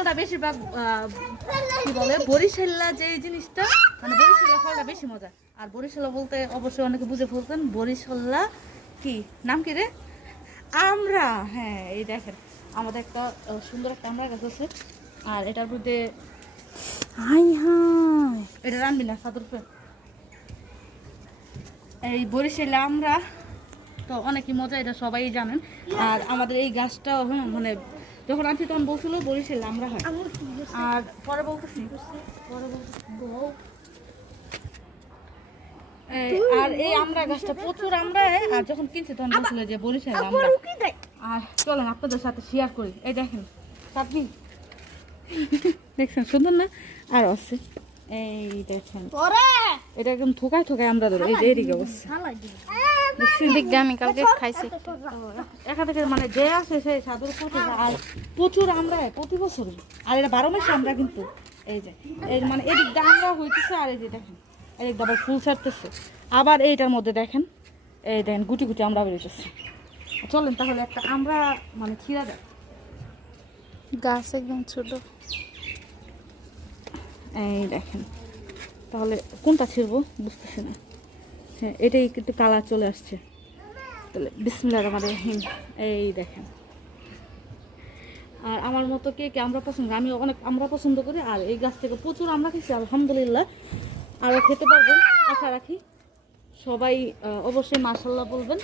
ফলটা বেশিরভাগ কি বলে বরিশাল্লা যে জিনিসটা মানে বরিশাল্লা ফলটা বেশি মজা। আর বরিশাল্লা বলতে অবশ্যই অনেকে বুঝে ফেলছেন বরিশাল্লা কি নাম কি রে আমরা। হ্যাঁ এই দেখেন আমাদের একটা সুন্দর একটা আমরা গাছ আছে আর এটার মধ্যে হাই হাই এটা রানবি না সাদর এই বরিশালে আমরা তো অনেকই মজা এটা সবাই জানেন। আর আমাদের এই গাছটা মানে যখন আনছি তখন বলছিল বরিশালে আমরা হয়। আর পরে বলতেছি আর এই আমরা গাছটা প্রচুর আমরা আর যখন কিনছি তখন বলছিল যে বরিশালে আমরা। আর চলেন আপনাদের সাথে শেয়ার করি। এই দেখেন চাটনি দেখছেন সুন্দর না আর আছে এই দেখেন এটা একদম থোকায় থোকায় আমরা ধরো এই যে এদিকে অবস্থা আমি কালকে খাইছি এখান থেকে মানে যে আছে সেই সাদর আর প্রচুর আমরা প্রতি বছর আর এটা 12 মাসে আমরা কিন্তু এই যে এই মানে এদিক দিয়ে আমরা হইতেছে আর এই যে দেখেন এদিক আবার ফুল ছাড়তেছে আবার এইটার মধ্যে দেখেন এই দেখেন গুটি গুটি আমরা বেরোতেছে। চলেন তাহলে একটা আমরা মানে ছিঁড়া দেয় গাছ একদম ছোট এই দেখেন তাহলে কোনটা ছিড়বো বুঝতেছি না। হ্যাঁ এটাই একটু কালার চলে আসছে তাহলে বিসমিল্লাহির রহমানির রহিম এই দেখেন। আর আমার মতো কে কে আমরা পছন্দ আমি অনেক আমরা পছন্দ করি আর এই গাছ থেকে প্রচুর আমরা খেয়েছি আলহামদুলিল্লাহ আরও খেতে পারবো আশা রাখি। সবাই অবশ্যই মাশাআল্লাহ বলবেন।